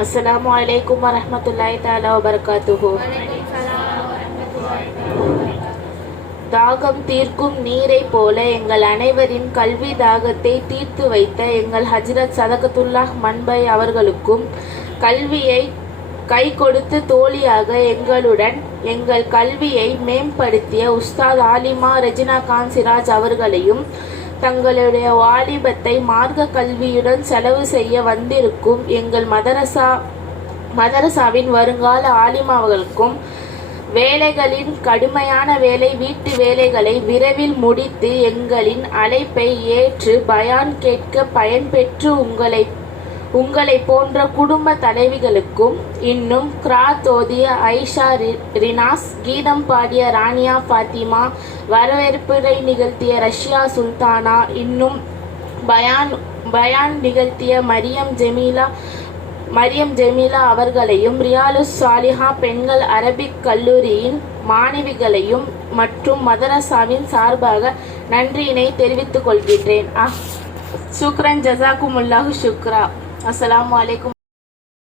அஸ்ஸலாமு அலைக்கும் வரஹ்மத்துல்லாஹி தஆலா வபரகாத்துஹு. தாகம் தீர்க்கும் நீரை போல எங்கள் அனைவரின் கல்வி தாகத்தை தீர்த்து வைத்த எங்கள் ஹஜ்ரத் சதகத்துல்லாஹ் மன்பை அவர்களுக்கும், கல்வியை கை கொடுத்து தோழியாக எங்களுடன் எங்கள் கல்வியை மேம்படுத்திய உஸ்தாத் ஆலிமா ரெஜினா கான் சிராஜ் அவர்களையும், தங்களுடைய வாலிபத்தை மார்க்க கல்வியுடன் செலவு செய்ய வந்திருக்கும் எங்கள் மதரசாவின் வருங்கால ஆலிமாவுகளுக்கும், வேலைகளின் கடுமையான வீட்டு வேலைகளை விரைவில் முடித்து எங்களின் அழைப்பை ஏற்று பயான் கேட்க பயன்பெற்று உங்களை போன்ற குடும்ப தலைவிகளுக்கும், இன்னும் கிராத் ஓதிய ஐஷா ரினாஸ், கீதம் பாடிய ரானியா ஃபாத்திமா, வரவேற்புரை நிகழ்த்திய ரஷ்யா சுல்தானா, இன்னும் பயான் நிகழ்த்திய மரியம் ஜெமீலா அவர்களையும், ரியாலுஸ் சாலிஹா பெண்கள் அரபிக் கல்லூரியின் மாணவிகளையும் மற்றும் மதரசாவின் சார்பாக நன்றியினை தெரிவித்துக் கொள்கின்றேன். சுக்ரன் ஜஸாக்குமுல்லாஹு ஷுக்ரா. அஸ்ஸலாமு அலைக்கும்.